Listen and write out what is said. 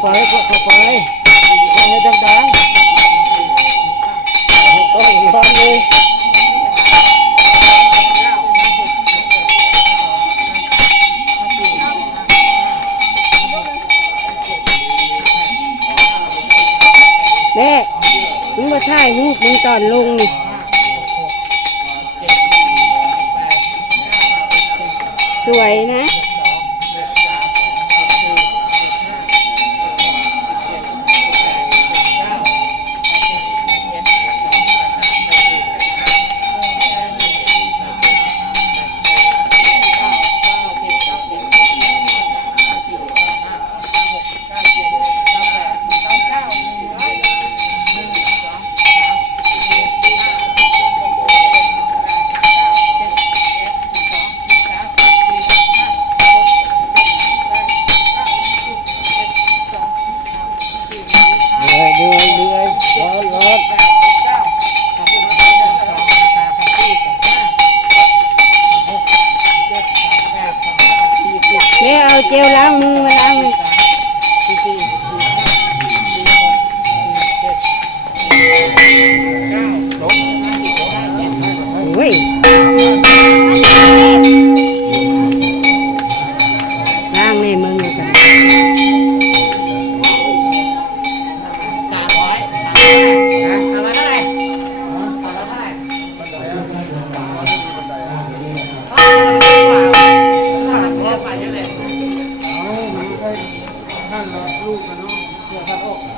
ไปให้ดังๆต้องร้อนเลยแม่มึงมาถ่ายรูปมึงตอนลงนี่สวยนะ เหนื่อยร้อนร้อนแม่เอาเจลล้างมือมาล้างเลย นั่นแหละลูกกันเนาะ